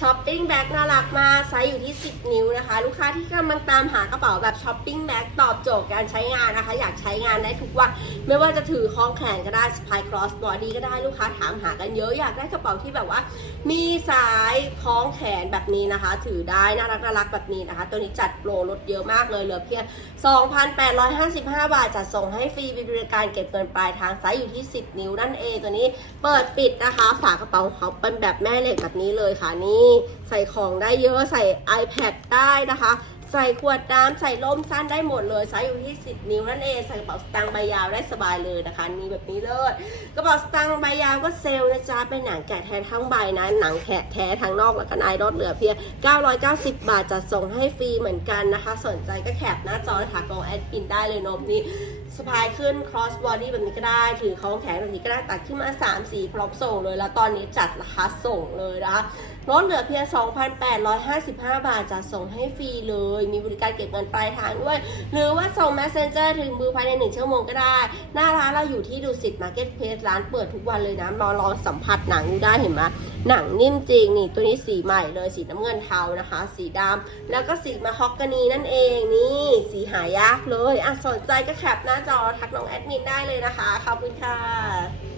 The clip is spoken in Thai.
ช้อปปิ้งแบ็กน่ารักมากไซส์อยู่ที่ 10 นิ้วนะคะ ลูกค้าที่กำลังตามหากระเป๋าแบบช้อปปิ้งแบ็กตอบโจทย์การใช้งานนะคะ อยากใช้งานได้ทุกวันไม่ว่าจะถือคล้องแขนก็ได้สปายครอสบอดี้ก็ได้ลูกค้าถามหากันเยอะอยากได้กระเป๋าที่แบบว่า มีสายคล้องแขนแบบนี้นะคะ ถือได้น่ารักน่ารักแบบนี้นะคะ ตัวนี้จัดโปรลดเยอะมากเลยเหลือเพียง 2,855 บาทจัดส่งให้ฟรีบริการเก็บเงินปลายทางไซส์อยู่ที่ 10 นิ้วนั่นเองตัวนี้เปิดปิดนะคะฝากระเป๋าเขาเป็นแบบแม่เหล็กแบบนี้เลยค่ะนี่ใส่ของได้เยอะใส่ iPad ได้นะคะ ใส่ขวดน้ำใส่ล่มสั้นได้หมดเลยไซส์อยู่ที่ 10 นิ้วนั่นเองใส่กระเป๋าสตางค์ใบยาวได้สบายเลยนะคะนี่แบบนี้เลยกระเป๋าสตางค์ใบยาวก็เซลล์นะจ๊ะเป็นหนังแกะแท้ทั้งใบนะหนังแกะแท้ทั้งนอกแล้วก็ในรถเหลือเพียง 990 บาทจัดส่งให้ฟรีเหมือนกันนะคะ สนใจก็แคปหน้าจอและถักลงแอดอินได้เลยนมนี่สะพายขึ้น cross body แบบนี้ก็ได้ถือของแขนแบบนี้ก็ได้ตัดขึ้นมา 3 สีพร้อมส่งเลย แล้วตอนนี้จัดราคาส่งเลยนะคะลดเหลือเพียง 2,855 บาทจัดส่งให้ฟรีเลยมีบริการเก็บเงินปลายทางด้วย หรือว่าส่ง messenger ถึงมือภายใน 1 ชั่วโมงก็ได้ หน้าร้านเราอยู่ที่ดูสิตมาร์เก็ตเพสร้านเปิดทุกวันเลยนะรอรองสัมผัสหนังได้เห็นไหมหนังนิ่มจริงนี่ตัวนี้สีใหม่เลยสีน้ำเงินเทานะคะ สีดำแล้วก็สีมาฮอกกานีนั่นเองนี่ สีหายากเลยอะสนใจก็แคปหน้าจอทักน้องแอดมินได้เลยนะคะขอบคุณค่ะ